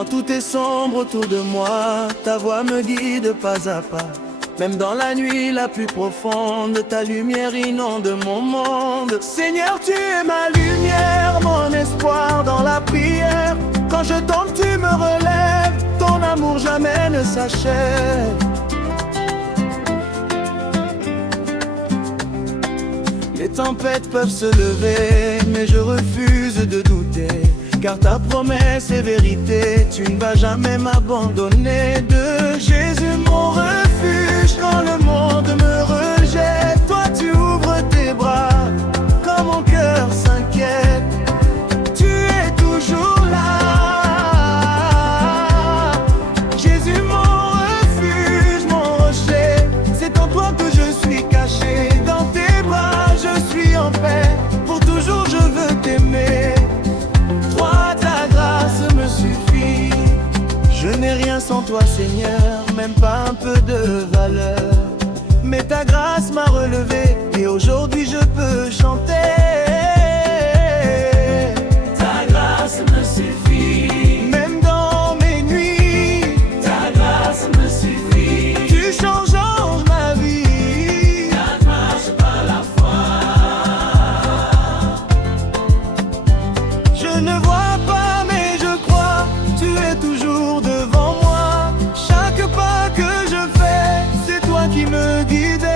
Quand tout est sombre autour de moi, ta voix me guide pas à pas. Même dans la nuit la plus profonde, ta lumière inonde mon monde. Seigneur, tu es ma lumière, mon espoir dans la prière. Quand je tombe, tu me relèves, ton amour jamais ne s'achève. Les tempêtes peuvent se lever, mais je refuse de douter. Car ta promesse est vérité, tu ne vas jamais m'abandonner. De Jésus mon refuge, quand le monde me rejette, toi tu ouvres tes bras, quand mon cœur s'inquiète, tu es toujours là. Jésus mon refuge, mon rocher, c'est en toi que je suis caché. Dans tes bras je suis en paix, pour toujours je veux t'aimer. Je n'ai rien sans toi Seigneur, même pas un peu de valeur. Mais ta grâce m'a relevé et aujourd'hui je peux chanter. Ta grâce me suffit, même dans mes nuits. Ta grâce me suffit, tu changes ma vie. Ta grâce par la foi. Je ne vois pas mais je crois, tu es toujours devant moi. Chaque pas que je fais, c'est toi qui me guides.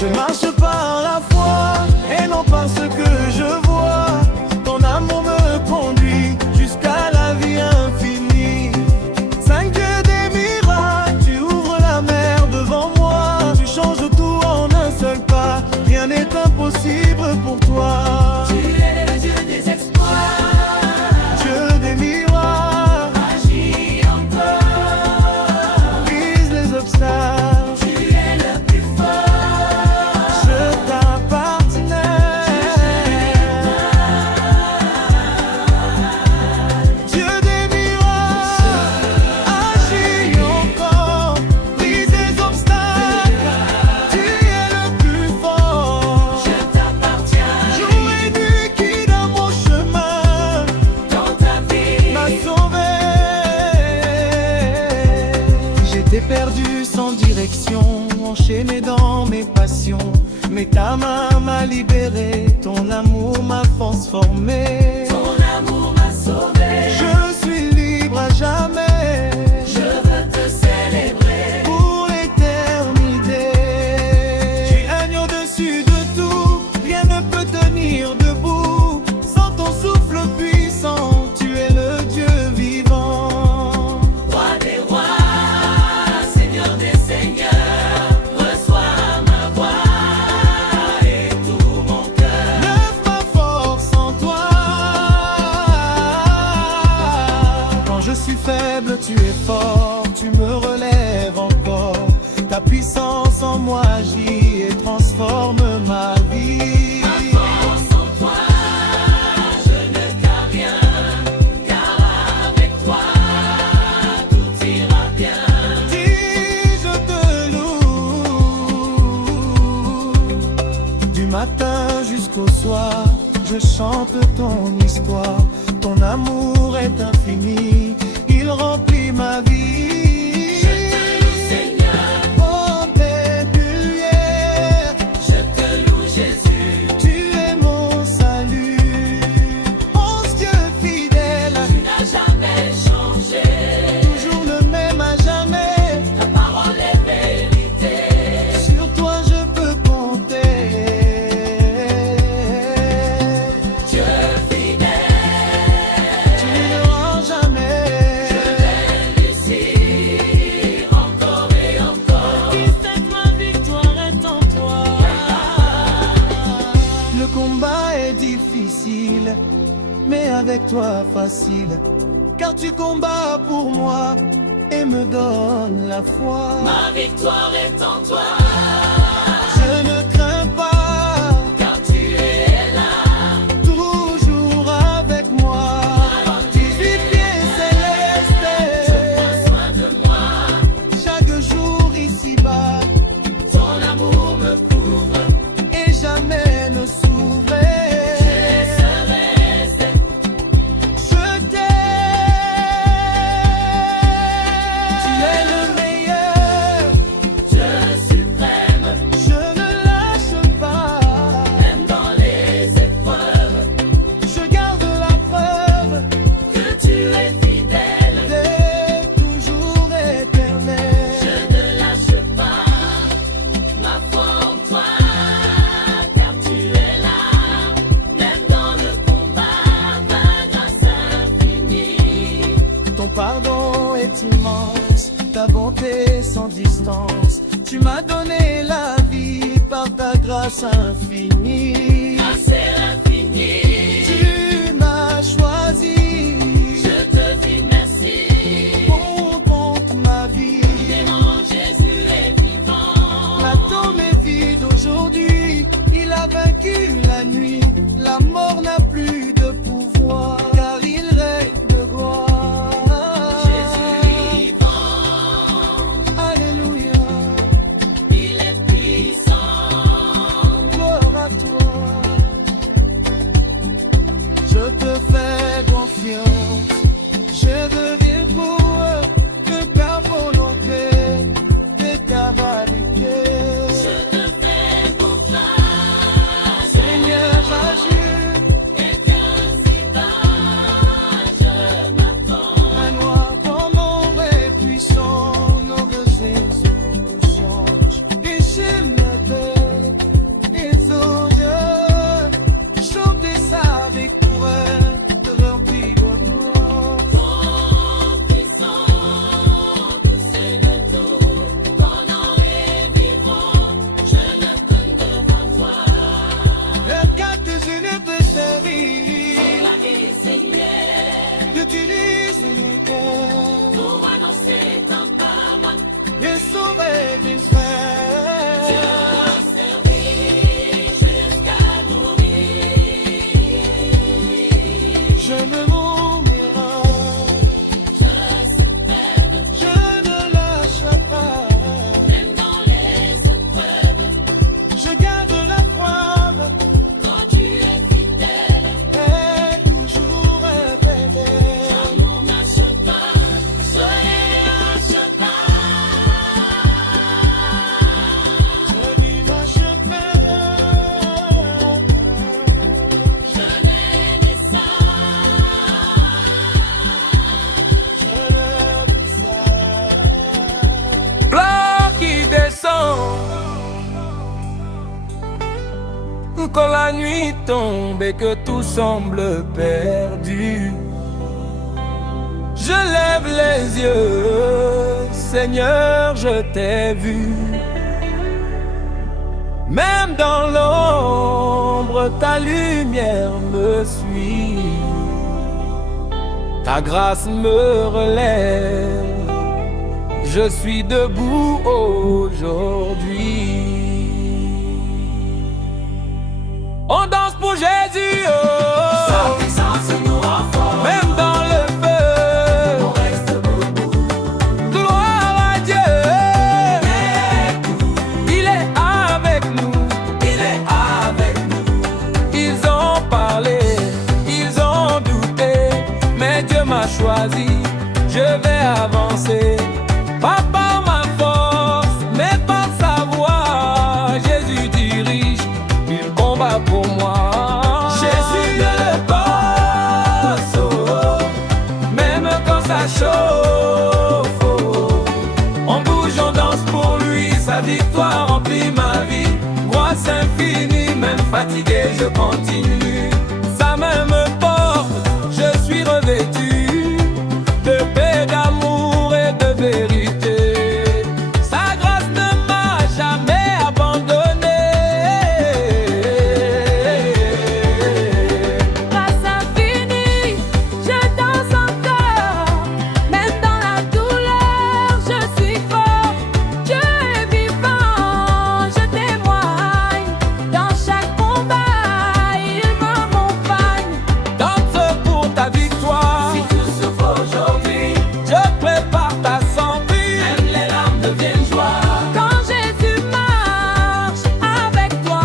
Je marche par la foi et non par ce que je vois. Ton amour me conduit jusqu'à la vie infinie. Saint Dieu des miracles, tu ouvres la mer devant moi. Tu changes tout en un seul pas, rien n'est impossible pour toi. Tu es le Dieu des exploits, Dieu des miracles, agis encore. brise les obstacles, Tu es le plus fort, je t'appartenais. Dieu des miracles, agis encore, brise les obstacles, tu es le plus fort. je t'appartiens. Jour et nuit qui dans mon chemin Dans ta vie, m'a sauvé. J'étais perdu sans direction, enchaîné dans mes passions. Mais ta main m'a libéré, ton amour m'a transformé. ton amour m'a sauvé. Je suis libre à jamais, Je veux te célébrer. pour l'éternité. Tu règnes au-dessus de tout, rien ne peut tenir debout. Sans ton souffle puissant, tu es le Dieu vivant. Roi des rois, Seigneur des seigneurs, reçois ma voix et tout mon cœur. Lève ma force en toi. Quand je suis faible, tu es fort, tu me relèves encore. Ta puissance en moi agit et transforme ma vie. Force en toi, je ne crains rien, car avec toi, tout ira bien. Dis, je te loue. Du matin jusqu'au soir, je chante ton histoire. Ton amour est infini, il remplit ma vie. Je te loue Seigneur, Oh, belle lumière, je te loue Jésus. tu es mon salut. Oh, Dieu fidèle, Tu n'as jamais changé, toujours le même à jamais. ta parole est vérité. Sur toi je peux compter. Dieu fidèle, Tu ne rends jamais. je vais réussir encore et encore. Qui fait que ma victoire est en toi. Le combat est difficile, mais avec toi facile. Car tu combats pour moi et me donnes la foi. Ma victoire est en toi, Je ne crains pas, car tu es là. toujours avec moi. 18 pieds célestes, Prends soin de moi, chaque jour ici-bas, ton amour me couvre. et jamais ne s'ouvrait. Je laisserai Je t'aime. Tu m'as donné la vie par ta grâce infinie. Grâce infinie. Tu m'as choisi. Je te dis merci. Pour toute ma vie. Tellement Jésus est vivant. L'atome est vide aujourd'hui. Il a vaincu la nuit. La mort n'a plus de pouvoir, car il règne de gloire. Jésus vivant. Alléluia. Il est puissant. Gloire à toi. Je te fais confiance. Je veux vivre que ta volonté et ta vérité. Je te fais confiance. Seigneur, j'agis. Et qu'ainsi je m'attends. Un noir comme ombre est puissant, nos regrets nous changent. Et je me paix, les odeurs, chanter ça avec coureur, te remplir de gloire. Ton puissant, c'est de tout. Ton nom est vivant. Je ne peux devant toi. Regarde que je ne peux servir, La vie, Seigneur, j'utilise mes cœurs pour annoncer ton parole. et sauver mes Tu frères. as servi jusqu'à mourir. Je me mourrai, Je suis faible, je ne lâche pas. même dans les épreuves. Je garde la foi Quand tu es fidèle, et toujours fidèle. on n'achète pas, soyez lâche pas. Je vis ma chemin. Je n'ai ni ça, Je le dis ça. Plat qui descend quand la nuit tombe et que tout semble perdu. Je lève les yeux, Seigneur, je t'ai vu. Même dans l'ombre, ta lumière me suit. Ta grâce me relève. Je suis debout aujourd'hui. On danse pour Jésus, sa oh. puissance nous rend fort. Même dans le feu. On reste debout. Gloire à Dieu. Il est avec nous. Il est avec nous. Ils ont parlé, ils ont douté, mais Dieu m'a choisi. Je vais avancer. Pas par ma force, mais par sa voix. Jésus dirige, il combat pour moi. Jésus est le boss, Oh, même quand ça chauffe, oh, on bouge, on danse pour lui. Sa victoire remplit ma vie. Grâce infinie, même fatigué, je continue. Sa main me porte, je suis revêtu de paix, d'amour et de vérité. Sa grâce ne m'a jamais abandonné. Grâce infinie, je danse encore. Même dans la douleur, je suis fort. Dieu est vivant, je témoigne. Dans chaque combat, il m'accompagne. Danse pour ta victoire. Si tu souffres aujourd'hui, Je prépare ta santé. même les larmes deviennent joie. Quand Jésus marche avec toi.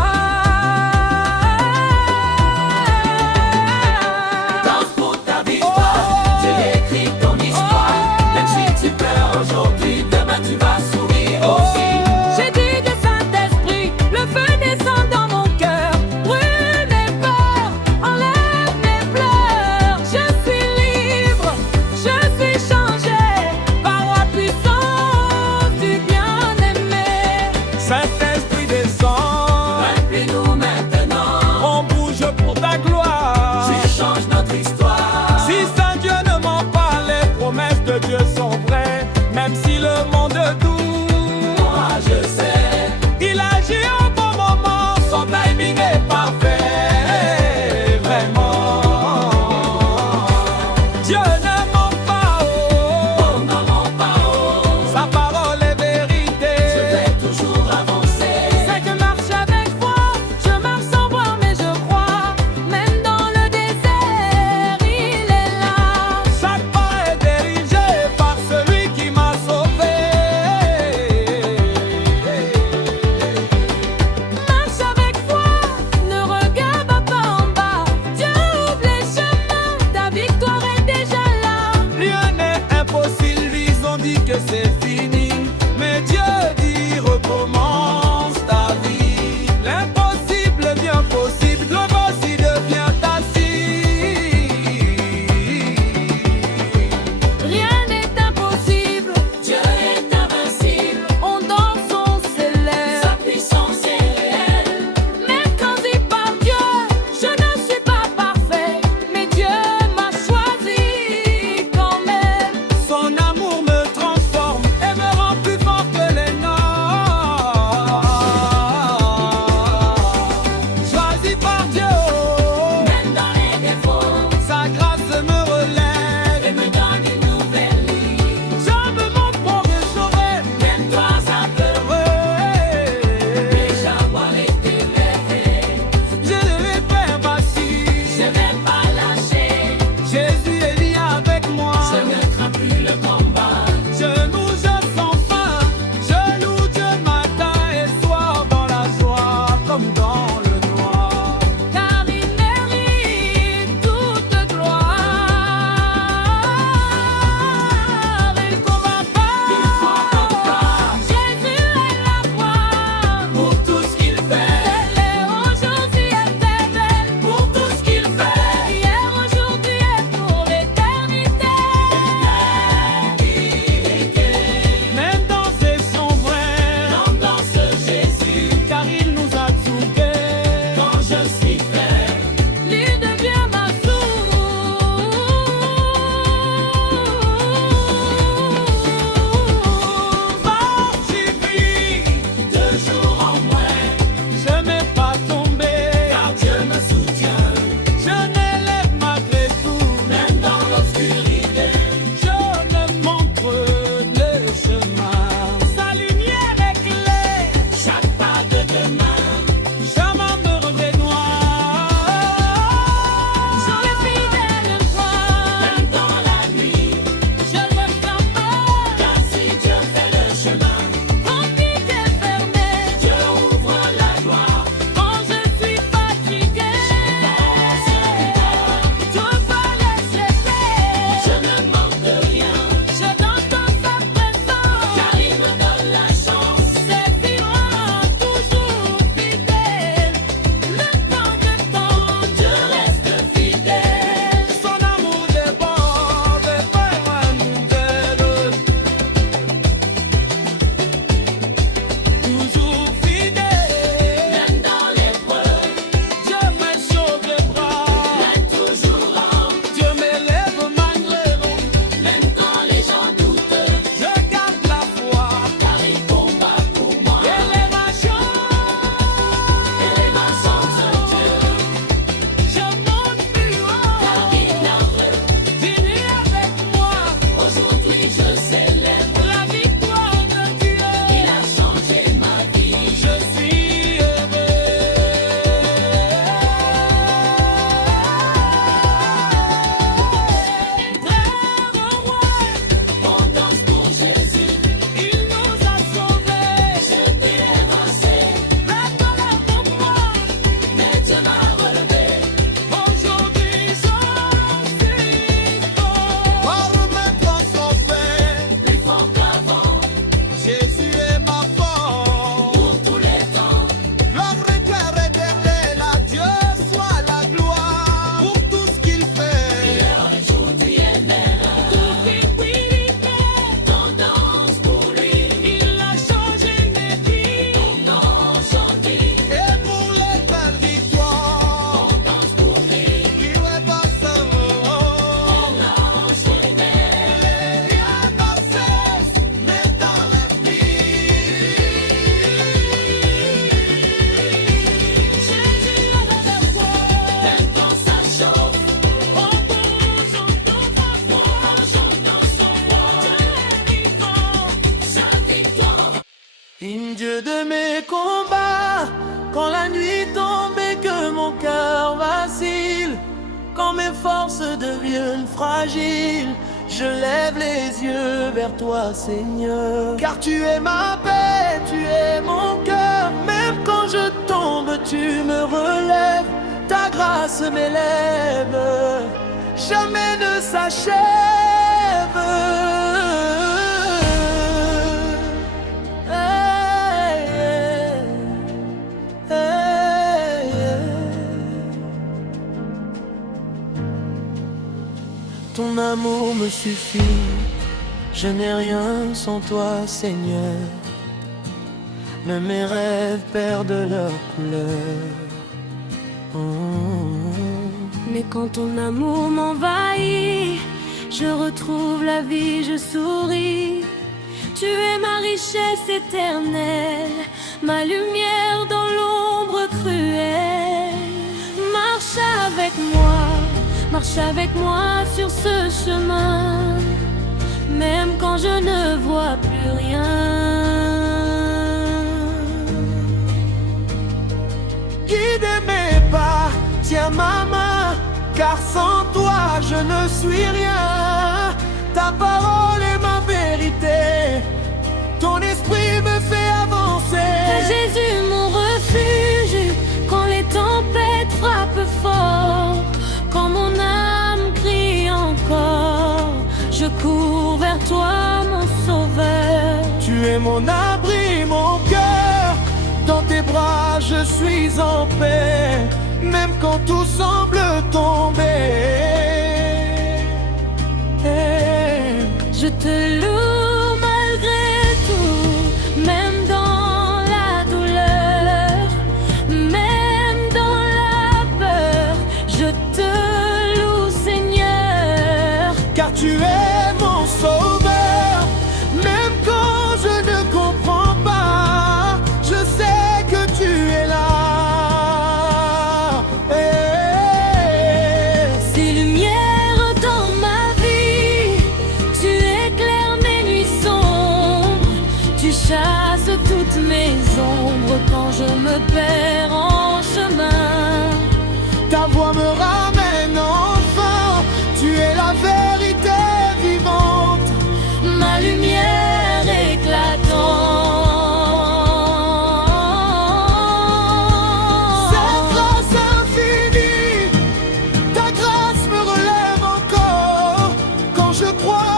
Danse pour ta victoire. Dieu écrit ton histoire. Même si tu pleures aujourd'hui, demain tu vas sourire aussi. J'ai dit du Saint-Esprit, le feu descend dans mon cœur. Brûle mes peurs, enlève mes pleurs. Je suis libre, je suis changé par la puissance du bien-aimé. Saint-Esprit descend. Remplis-nous maintenant. On bouge pour ta gloire. Tu changes notre histoire. Si Saint Dieu ne ment pas, les promesses de Dieu sont vraies. Même si le monde doute, Moi je sais de mes combats, quand la nuit tombe et que mon cœur vacille, quand mes forces deviennent fragiles, je lève les yeux vers toi, Seigneur. Car tu es ma paix, tu es mon cœur. Même quand je tombe, tu me relèves. Ta grâce m'élève, jamais ne s'achève. Ton amour me suffit, je n'ai rien sans toi, Seigneur. Même mes rêves perdent leur couleur. Mais quand ton amour m'envahit, je retrouve la vie, je souris. Tu es ma richesse éternelle, ma lumière dans l'ombre cruelle. Marche avec moi sur ce chemin, même quand je ne vois plus rien. Guide mes pas, tiens ma main, car sans toi je ne suis rien. Ta parole est ma vérité, ton esprit me fait avancer. Jésus mon refuge, quand les tempêtes frappent fort, quand mon âme crie encore, je cours vers toi mon sauveur. Tu es mon abri, mon cœur, dans tes bras je suis en paix, même quand tout semble tomber. Je te loue malgré tout, même dans la douleur, même dans la peur. Je te loue, Seigneur, car tu es mon sauveur. Même quand je ne comprends pas, je sais que tu es là. C'est lumière dans ma vie, tu éclaires mes nuits sombres, tu chasses toutes mes ombres quand je me perds en chemin. Ta voix me ramène enfin, tu es la vérité vivante, Ma lumière éclatante. cette grâce infinie. Ta grâce me relève encore, quand je crois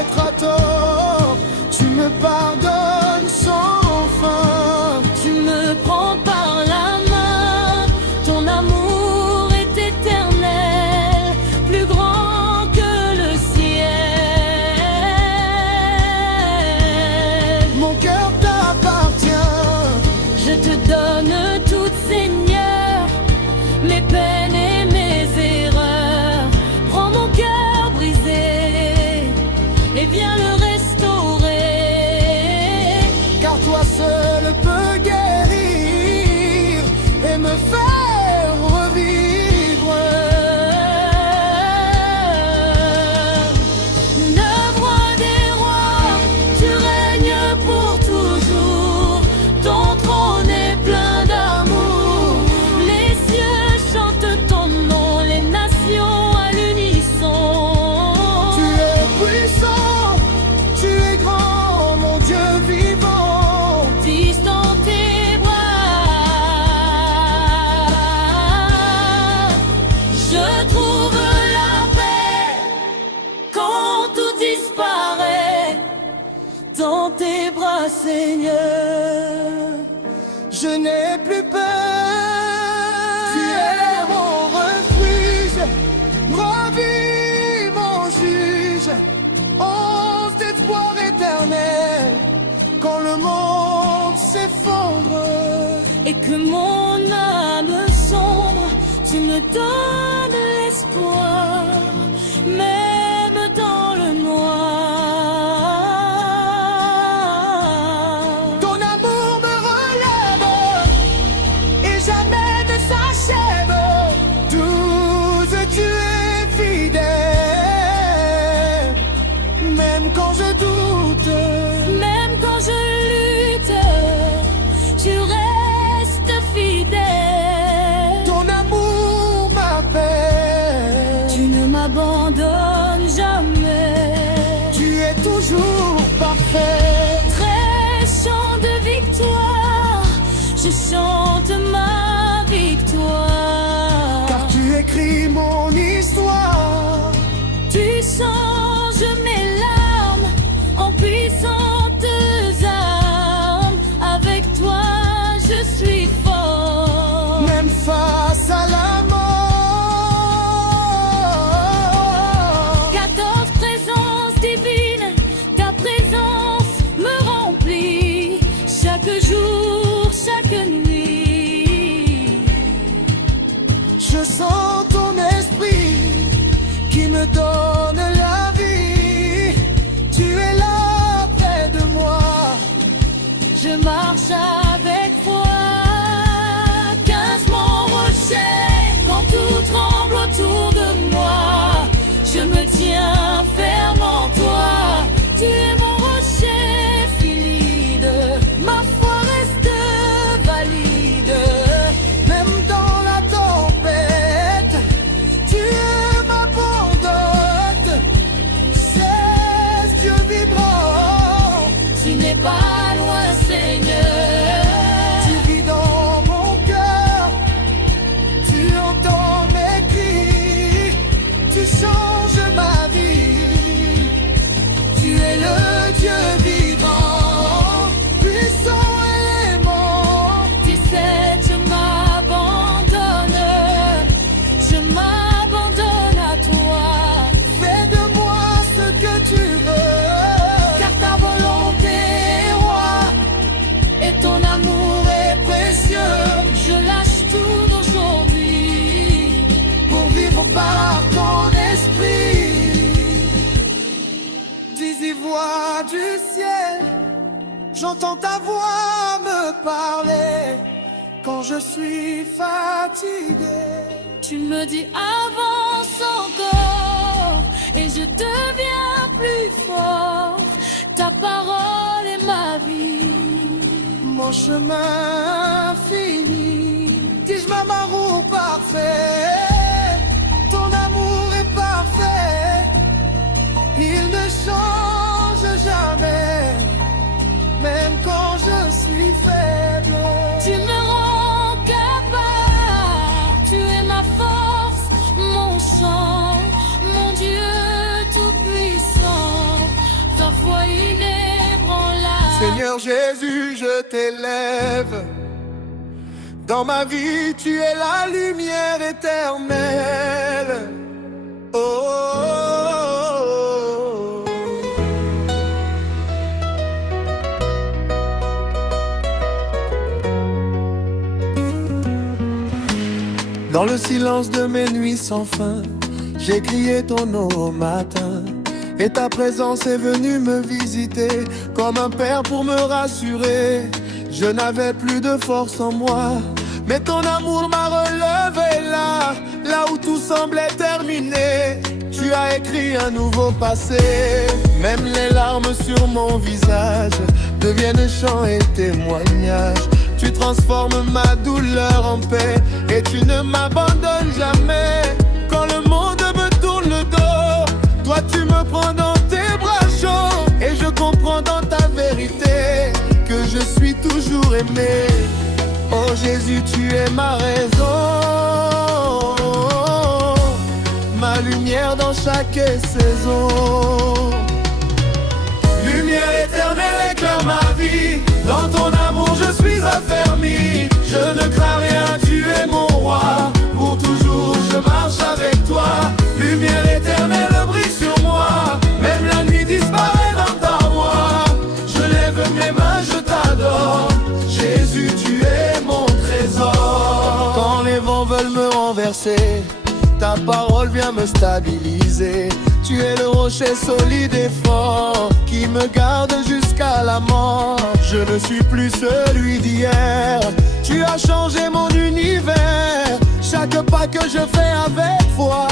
être à tort. Tu me pardonnes sans fin. Tu me prends par la main, ton amour est éternel, plus grand que le ciel. Mon cœur t'appartient. Je te donne tout, Seigneur, mes peines et mes erreurs. Prends mon cœur brisé et viens le restaurer. Car toi seul peux guérir et me faire revivre. Le roi des rois, tu règnes pour toujours. Ton trône est plein d'amour. Les cieux chantent ton nom, les nations à l'unisson. Tu es puissant, tu es grand, mon Dieu vivant. Tisse dans tes bras, je trouve la paix quand tout disparaît. Dans tes bras, Seigneur, je n'ai plus peur. Tu es mon refuge, ma vie, mon juge, once d'espoir éternel, quand le monde s'effondre. Et que mon âme sombre, tu me donnes l'espoir, même dans le noir. Ton amour me relève et jamais ne s'achève. Douce, tu es fidèle, même quand je doute. Même quand je lutte, je chante ma victoire. Car tu écris mon histoire. Tu changes mes larmes en puissantes armes. Avec toi, je suis fort. Même face à la mort. 14 présences divines, ta présence me remplit. Chaque jour, chaque nuit. Je sens ton esprit qui me donne la vie. Tu es là près de moi. Je marche avec foi. 15 mon rocher, quand tout tremble autour de moi. Je me tiens ferme en toi. Tu es mon rocher fluide, ma foi reste valide. Même dans la tempête, tu es ma bondote. C'est Dieu vibrant. Tu n'es pas loin, Seigneur. Tu vis dans mon cœur. Tu entends mes cris. Tu changes ma vie. Tu es le Dieu vivant, puissant élément. Tu sais, je m'abandonne à toi. Fais de moi ce que tu veux, Car ta volonté est roi et ton amour est précieux. Je lâche tout d'aujourd'hui Pour vivre par ton esprit. Dix voix du ciel, j'entends ta voix me parler quand je suis fatigué. Tu me dis avance encore et je deviens plus fort. Ta parole est ma vie. Mon chemin fini, dis-je ma marou parfait. Ton amour est parfait, il ne change jamais, même quand je suis faible. Tu me rends capable. Tu es ma force, mon chant, mon Dieu tout-puissant. Ta foi inébranlable. Seigneur Jésus, je t'élève. Dans ma vie, tu es la lumière éternelle. Oh, oh, oh, oh. Dans le silence de mes nuits sans fin, j'ai crié ton nom au matin. Et ta présence est venue me visiter comme un père pour me rassurer. Je n'avais plus de force en moi, mais ton amour m'a relevé là où tout semblait terminé. Tu as écrit un nouveau passé. Même les larmes sur mon visage deviennent chants et témoignages. Tu transformes ma douleur en paix et tu ne m'abandonnes jamais. Quand le monde me tourne le dos, toi tu me prends dans tes bras chauds. Et je comprends dans ta vérité que je suis toujours aimé. Oh Jésus, tu es ma raison, ma lumière dans chaque saison. Lumière éternelle éclaire ma vie. Dans ton amour je suis affermi. Je ne crains rien, tu es mon roi. Pour toujours je marche avec toi. Lumière éternelle brille sur moi. Même la nuit disparaît dans ta voix. Je lève mes mains, je t'adore. Jésus, tu es mon trésor. Quand les vents veulent me renverser, ta parole vient me stabiliser. Tu es le rocher solide et fort qui me garde jusqu'à la mort. Je ne suis plus celui d'hier. Tu as changé mon univers. Chaque pas que je fais avec foi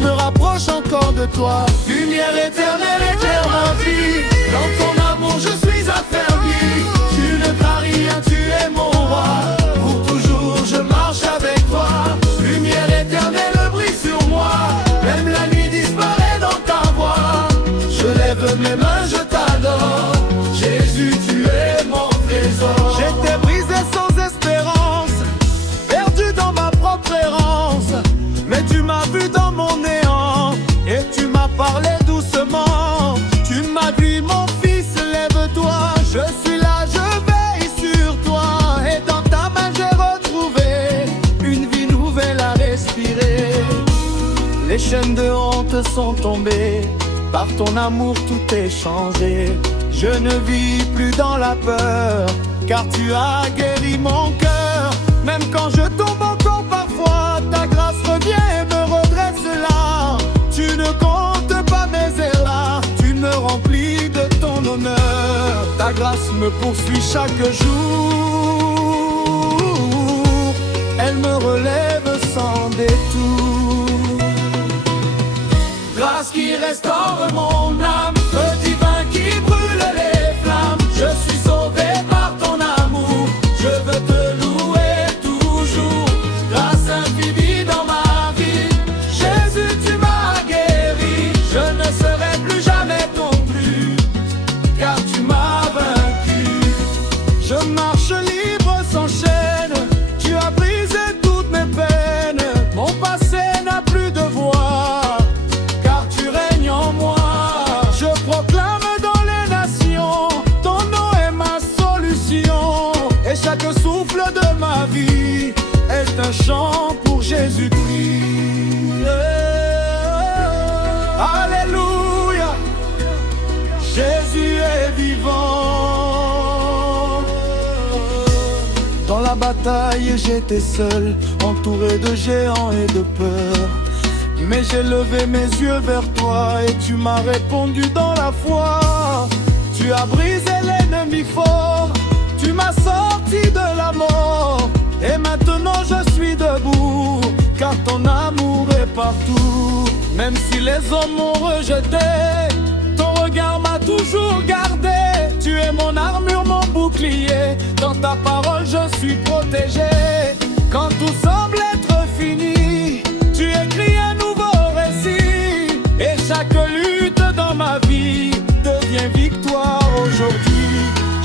me rapproche encore de toi. Lumière éternelle éclaire ma vie. Dans ton amour je suis affermi. Tu ne crains rien, tu es mon roi. Pour toujours je marche avec toi. Lumière éternelle brille sur moi. Même la nuit disparaît dans ta voix. Je lève mes mains, je t'adore. Jésus, tu es mon trésor. J'étais brisé sans espérance. chaînes de honte sont tombées. Par ton amour tout est changé. Je ne vis plus dans la peur, car tu as guéri mon cœur. Même quand je tombe encore parfois, ta grâce revient et me redresse là. Tu ne comptes pas mes erreurs, tu me remplis de ton honneur. Ta grâce me poursuit chaque jour, elle me relève sans détour. Grâce qui restaure mon âme, feu divin qui brûle les flammes. Je suis sauvé par ton amour, je veux te louer toujours. Grâce infinie dans ma vie, Jésus tu m'as guéri. Je ne serai plus jamais ton plus, car tu m'as vaincu. Je marche libre sans chaîne, tu as brisé toutes mes peines. Mon passé n'a plus de voix, car tu règnes en moi. Je proclame dans les nations, ton nom est ma solution. Et chaque souffle de ma vie est un chant pour Jésus-Christ. Alléluia, Jésus est vivant. Dans la bataille j'étais seul, entouré de géants et de peur. Mais j'ai levé mes yeux vers toi et tu m'as répondu dans la foi. Tu as brisé l'ennemi fort, tu m'as sorti de la mort. Et maintenant je suis debout, car ton amour est partout. Même si les hommes m'ont rejeté, ton regard m'a toujours gardé. Tu es mon armure, mon bouclier, dans ta parole je suis protégé. Quand tout semble être fini, tu écris un nouveau récit. Et chaque lutte dans ma vie devient victoire aujourd'hui.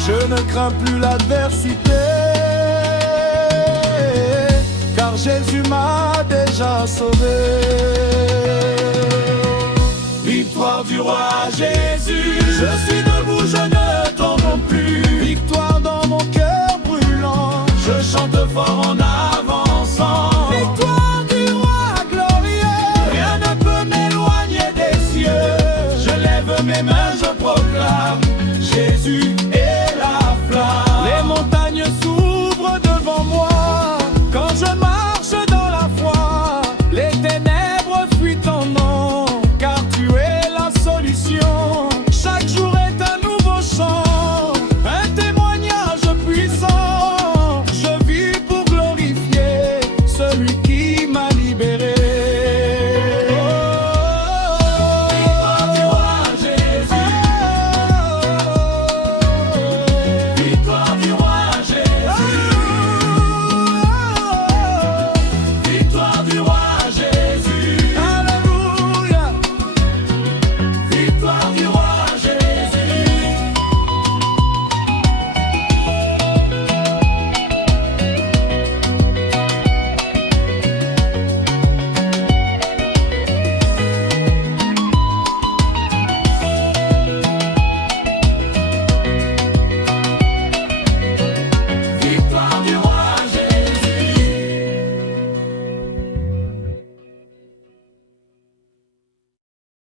Je ne crains plus l'adversité, car Jésus m'a déjà sauvé. Victoire du roi Jésus, je suis debout, je ne tombe plus. Victoire dans mon cœur brûlant, je chante fort en avançant. victoire du roi glorieux. Rien ne peut m'éloigner des cieux. Je lève mes mains, je proclame Jésus